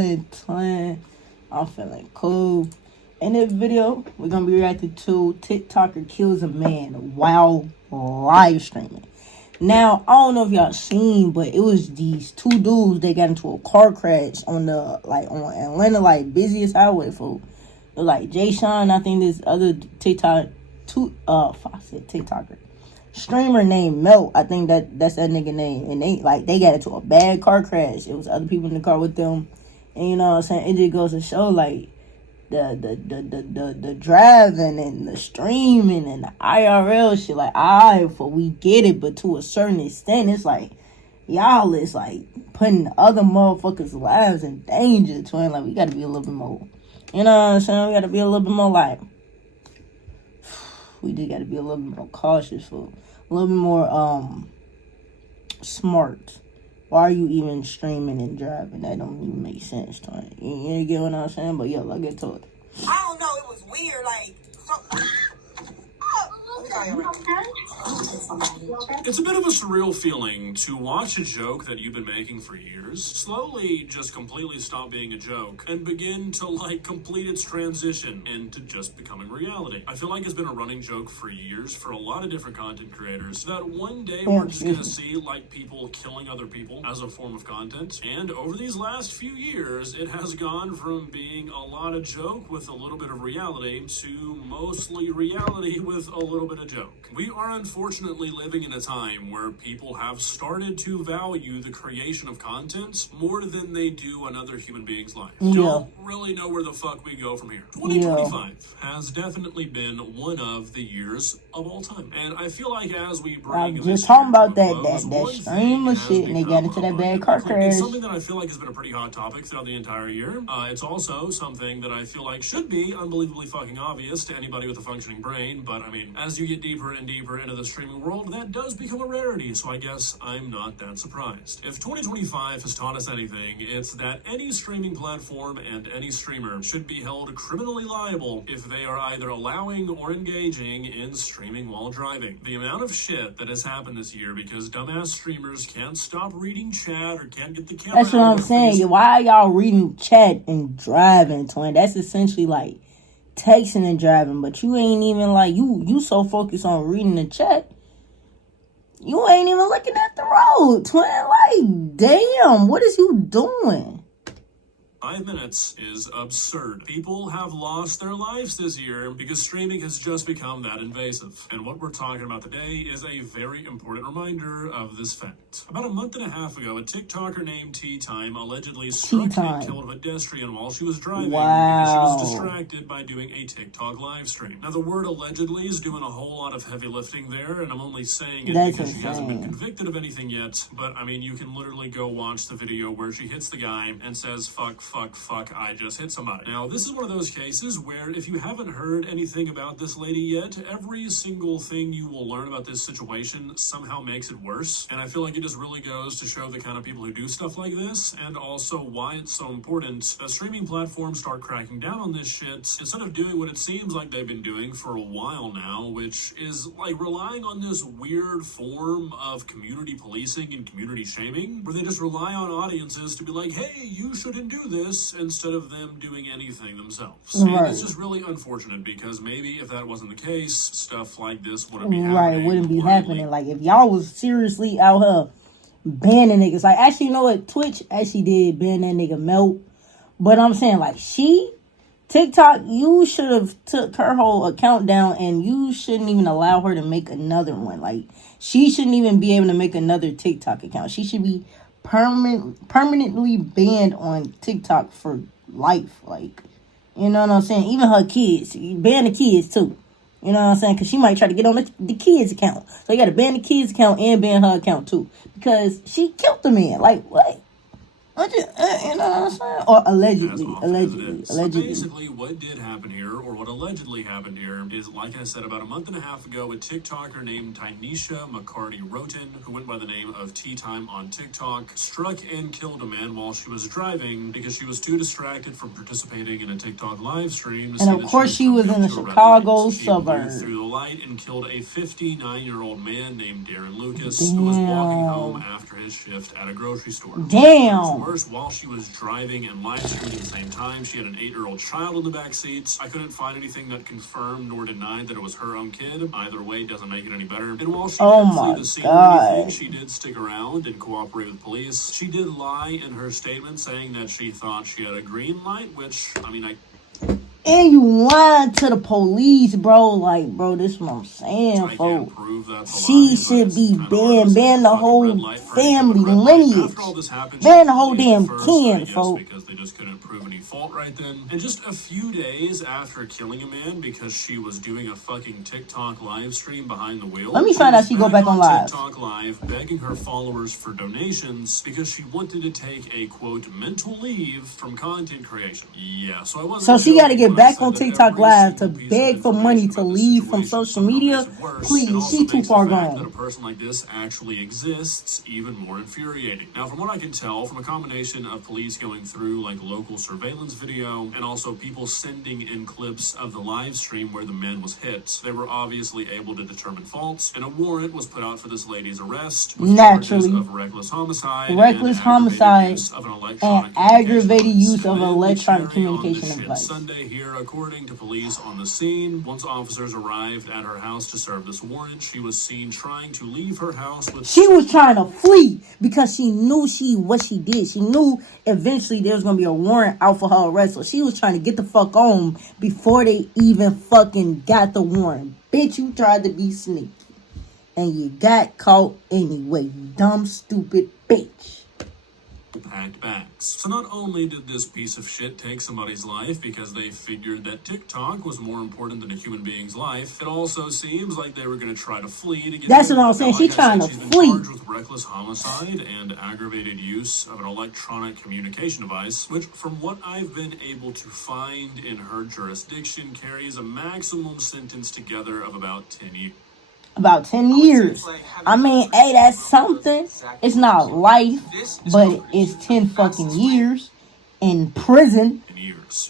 chilling, twin. I'm feeling cool. In this video, we're gonna be reacting to TikToker kills a man while live streaming. Now, I don't know if y'all seen, but it was these two dudes that got into a car crash on on Atlanta, busiest highway, fool. It was Jay Sean, I think this other TikToker streamer named Melt. I think that's that nigga name. And they got into a bad car crash. It was other people in the car with them. And you know what I'm saying? It just goes to show the driving and the streaming and the IRL shit, we get it, but to a certain extent, it's y'all is putting other motherfuckers' lives in danger, twin. We gotta be a little bit more, you know what I'm saying? We gotta be a little bit more we just gotta be a little bit more cautious, a little bit more smart. Why are you even streaming and driving? That don't even make sense, twin. You get what I'm saying? But yeah, let's get to it. I don't know, it was weird, It's a bit of a surreal feeling to watch a joke that you've been making for years slowly just completely stop being a joke and begin to complete its transition into just becoming reality. I feel like it's been a running joke for years for a lot of different content creators that one day we're just gonna see people killing other people as a form of content. And over these last few years, it has gone from being a lot of joke with a little bit of reality to mostly reality with a little bit of joke. We are unfortunately living in a time where people have started to value the creation of content more than they do another human being's life. Don't really know where the fuck we go from here. 2025 has definitely been one of the years of all time. And I feel like as we bring I'm just talking about that streamer shit and they got into that bad car crash. It's something that I feel like has been a pretty hot topic throughout the entire year. It's also something that I feel like should be unbelievably fucking obvious to anybody with a functioning brain, but I mean, as you get deeper and deeper into the streaming world, that does become a rarity, so I guess I'm not that surprised. If 2025 has taught us anything, it's that any streaming platform and any streamer should be held criminally liable if they are either allowing or engaging in streaming while driving. The amount of shit that has happened this year because dumbass streamers can't stop reading chat or can't get the camera. That's what I'm saying. Why are y'all reading chat and driving, twin? That's essentially texting and driving, but you ain't even you so focused on reading the chat, you ain't even looking at the road, twin. Damn, what is you doing? 5 minutes is absurd. People have lost their lives this year because streaming has just become that invasive. And what we're talking about today is a very important reminder of this fact. About a month and a half ago, a TikToker named Tea Time allegedly struck and killed a pedestrian while she was driving because she was distracted by doing a TikTok live stream. Now, the word allegedly is doing a whole lot of heavy lifting there, and I'm only saying it because she hasn't been convicted of anything yet. But, I mean, you can literally go watch the video where she hits the guy and says, fuck, I just hit somebody. Now, this is one of those cases where if you haven't heard anything about this lady yet, every single thing you will learn about this situation somehow makes it worse. And I feel like it just really goes to show the kind of people who do stuff like this, and also why it's so important that streaming platforms start cracking down on this shit instead of doing what it seems like they've been doing for a while now, which is relying on this weird form of community policing and community shaming, where they just rely on audiences to be like, hey, you shouldn't do this, instead of them doing anything themselves. And it's just really unfortunate because maybe if that wasn't the case, stuff like this wouldn't be happening. Right, wouldn't be happening. If y'all was seriously out here banning niggas, actually, you know what? Twitch actually did ban that nigga Melt. But I'm saying, TikTok, you should have took her whole account down and you shouldn't even allow her to make another one. She shouldn't even be able to make another TikTok account. She should be permanently banned on TikTok for life. You know what I'm saying? Even her kids, you ban the kids too. You know what I'm saying? Because she might try to get on the kids account, so you got to ban the kids account and ban her account too, because she killed the man. What? You know what I'm saying? Or allegedly. So basically, what did happen here, or what allegedly happened here, is, like I said, about a month and a half ago, a TikToker named Tynesha McCarty-Roten, who went by the name of Tea Time on TikTok, struck and killed a man while she was driving because she was too distracted from participating in a TikTok live stream. And of course, she was in the Chicago suburb. She through the light and killed a 59-year-old man named Darren Lucas, who was walking home after his shift at a grocery store. Damn. course, while she was driving and live streaming at the same time, she had an 8-year-old child in the back seat. I couldn't find anything that confirmed nor denied that it was her own kid. Either way, doesn't make it any better. And while she didn't flee the scene or anything, she did stick around and cooperate with police. She did lie in her statement, saying that she thought she had a green light, which, I mean, and you lied to the police, bro. Like, bro, this is what I'm saying, folks. She should be banned. Ban the whole family lineage. Ban the whole damn kin, folks. Because they just couldn't prove any fault right then. And just a few days after killing a man because she was doing a fucking TikTok live stream behind the wheel. Let me find out she go back on live. TikTok live begging her followers for donations because she wanted to take a, quote, mental leave from content creation. Yeah, so I wasn't. So she got to get back on TikTok live to beg for money to leave from social media. Please, she too far gone. That a person like this actually exists even more infuriating. Now, from what I can tell, from a combination of police going through like local surveillance video and also people sending in clips of the live stream where the man was hit, they were obviously able to determine faults, and a warrant was put out for this lady's arrest with charges of reckless homicide, and aggravated use of electronic communication device. Sunday here, according to police on the scene, once officers arrived at her house to serve this warrant, she was seen trying to leave her house with... She was trying to flee because she knew what she did. She knew eventually there was going to be a warrant out for her arrest. So she was trying to get the fuck on before they even fucking got the warrant. Bitch, you tried to be sneaky. And you got caught anyway, you dumb, stupid bitch. Packed bags. So not only did this piece of shit take somebody's life because they figured that TikTok was more important than a human being's life, it also seems like they were going to try to flee to get... That's what I'm saying. She's trying to flee. Charged with reckless homicide and aggravated use of an electronic communication device, which, from what I've been able to find in her jurisdiction, carries a maximum sentence together of about 10 years. About 10 years. I mean, hey, that's something. It's not life, but it's 10 fucking years in prison.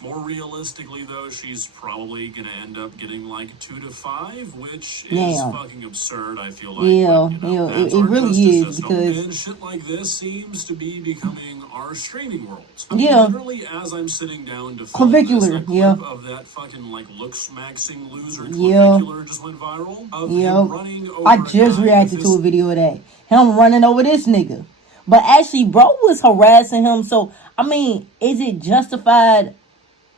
More realistically, though, she's probably going to end up getting like 2 to 5, which is fucking absurd, I feel like. It really is, because... And shit like this seems to be becoming our streaming world. I mean, literally, as I'm sitting down to film this, a clip of that fucking, like, looks-maxing loser Clavicular just went viral. Of him running over I just reacted to a video of that. Him running over this nigga. But actually, bro was harassing him, so, I mean, is it justified?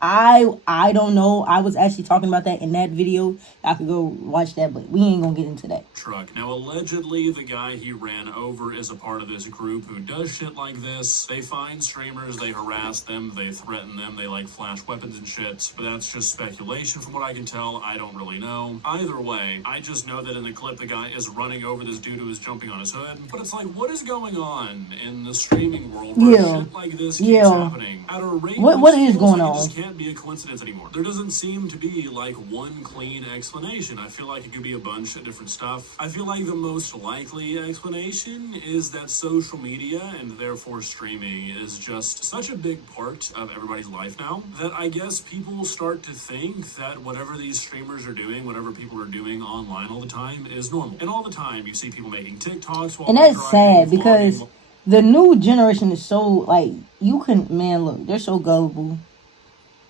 I don't know. I was actually talking about that in that video. I could go watch that, but we ain't gonna get into that. Truck. Now, allegedly, the guy he ran over is a part of this group who does shit like this. They find streamers, they harass them, they threaten them, they like flash weapons and shit. But that's just speculation from what I can tell. I don't really know. Either way, I just know that in the clip, the guy is running over this dude who is jumping on his hood. But it's like, what is going on in the streaming world where shit like this keeps happening at a rate? What is going on? Be a coincidence anymore. There doesn't seem to be like one clean explanation. I feel like it could be a bunch of different stuff. I feel like the most likely explanation is that social media and therefore streaming is just such a big part of everybody's life now that I guess people will start to think that whatever these streamers are doing, whatever people are doing online all the time is normal. And all the time you see people making TikToks while and that's sad because the new generation is so like, you can, man, look, they're so gullible,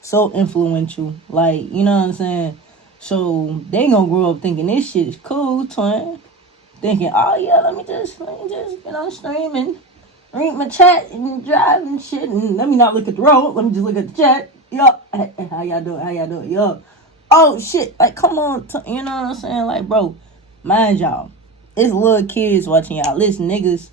so influential, like, you know what I'm saying? So they gonna grow up thinking this shit is cool, twin. Thinking, oh yeah, let me just get on stream and read my chat and drive and shit, and let me not look at the road. Let me just look at the chat. Yo, hey, how y'all doing? Yo, oh shit, like, come on, you know what I'm saying? Like, bro, mind y'all, it's little kids watching y'all. Listen, niggas,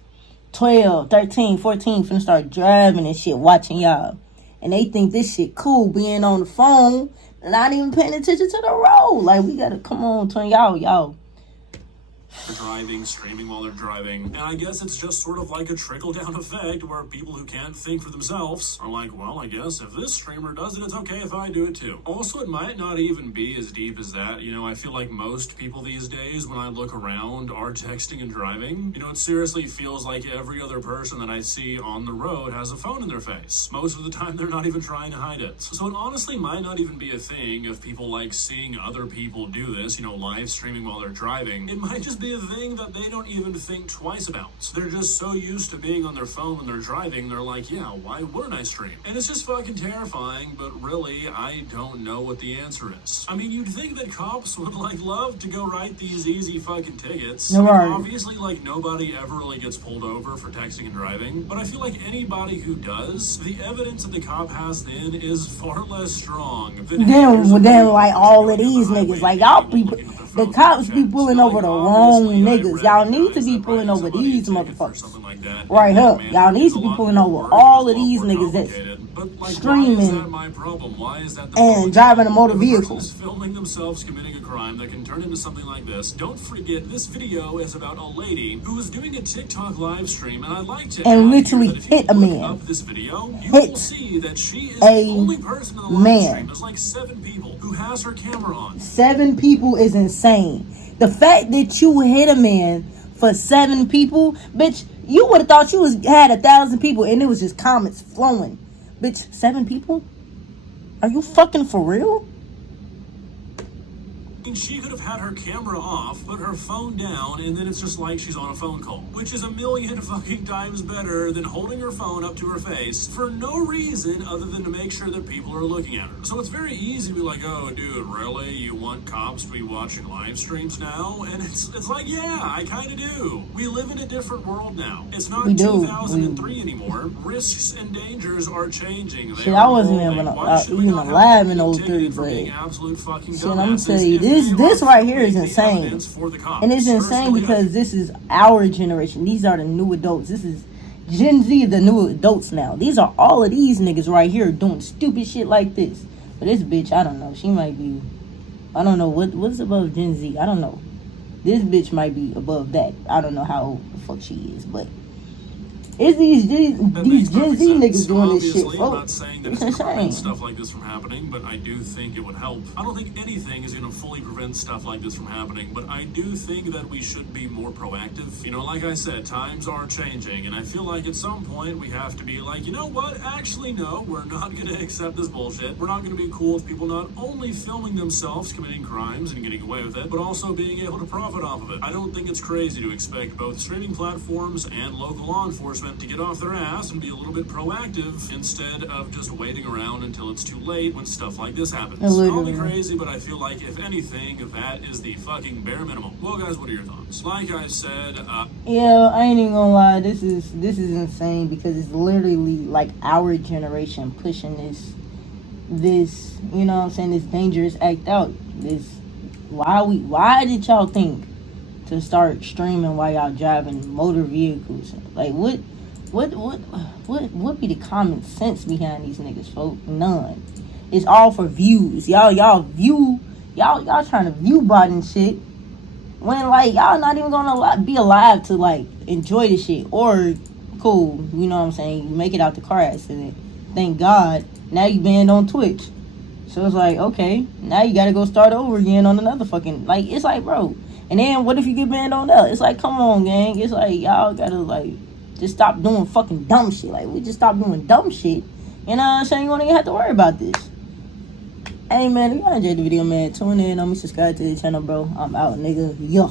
12, 13, 14 finna start driving and shit, watching y'all. And they think this shit cool, being on the phone, not even paying attention to the road. Like, we gotta, come on, turn y'all. Driving, streaming while they're driving. And I guess it's just sort of like a trickle-down effect where people who can't think for themselves are like, well, I guess if this streamer does it, it's okay if I do it too. Also, it might not even be as deep as that. You know, I feel like most people these days, when I look around, are texting and driving. You know, it seriously feels like every other person that I see on the road has a phone in their face. Most of the time, they're not even trying to hide it. So it honestly might not even be a thing of people like seeing other people do this, you know, live streaming while they're driving. It might just just be a thing that they don't even think twice about. They're just so used to being on their phone when they're driving, they're like, yeah, why wouldn't I stream? And it's just fucking terrifying, but really, I don't know what the answer is. I mean, you'd think that cops would, like, love to go write these easy fucking tickets. No, I mean, right. obviously, like, nobody ever really gets pulled over for texting and driving, but I feel like anybody who does, the evidence that the cop has then is far less strong than Then like all of these niggas, like y'all people, the cops be pulling over the wrong niggas. Y'all need to be pulling over these motherfuckers. Right here, y'all need to be pulling over all of these niggas that's streaming and driving a motor vehicle. Filming themselves committing a crime that can turn into something like this. Don't forget, this video is about a lady who was doing a TikTok live stream, and I'd like to and add literally here that if you hit a look man. up this video, you Hit will see that she is a the only person in the live man. stream. There's like 7 people who has her camera on. 7 people is insane. The fact that you hit a man for 7 people, bitch, you would have thought you had 1,000 people and it was just comments flowing. Bitch, 7 people? Are you fucking for real? She could have had her camera off, put her phone down, and then it's just like she's on a phone call, which is a million fucking times better than holding her phone up to her face for no reason other than to make sure that people are looking at her. So it's very easy to be like, oh, dude, really? You want cops to be watching live streams now? And it's like, yeah, I kind of do. We live in a different world now. It's not 2003 anymore. Risks and dangers are changing. Shit, I wasn't even alive in 03, but shit, I'm gonna tell you, this right here is insane. And it's insane because this is our generation. These are the new adults. This is Gen Z, the new adults now. These are all of these niggas right here doing stupid shit like this. But this bitch, I don't know. She might be, I don't know what's above Gen Z. I don't know. This bitch might be above that. I don't know how old the fuck she is, but it's these Gen Z niggas doing this shit, folks. I'm not saying that it's going to prevent stuff like this from happening, but I do think it would help. I don't think anything is going to fully prevent stuff like this from happening, but I do think that we should be more proactive. You know, like I said, times are changing, and I feel like at some point we have to be like, you know what? Actually, no, we're not going to accept this bullshit. We're not going to be cool with people not only filming themselves committing crimes and getting away with it, but also being able to profit off of it. I don't think it's crazy to expect both streaming platforms and local law enforcement to get off their ass and be a little bit proactive instead of just waiting around until it's too late when stuff like this happens. Call me crazy, but I feel like if anything, that is the fucking bare minimum. Well, guys, what are your thoughts? Like I said, yeah, I ain't even gonna lie. This is insane because it's literally like our generation pushing this. You know what I'm saying? This dangerous act out. Why did y'all think to start streaming while y'all driving motor vehicles? Like what be the common sense behind these niggas, folks? None. It's all for views. Y'all trying to view bot and shit when like y'all not even gonna be alive to like enjoy the shit. Or cool, you know what I'm saying, you make it out the car accident, thank God, now you banned on Twitch. So it's like, okay, now you gotta go start over again on another fucking, like, it's like, bro, and then what if you get banned on that? It's like, come on, gang. It's like, y'all gotta like just stop doing fucking dumb shit. Like, we just stop doing dumb shit. You know what I'm saying? You won't even have to worry about this. Hey, man, if y'all enjoyed the video, man, tune in on me, subscribe to the channel, bro. I'm out, nigga. Yo.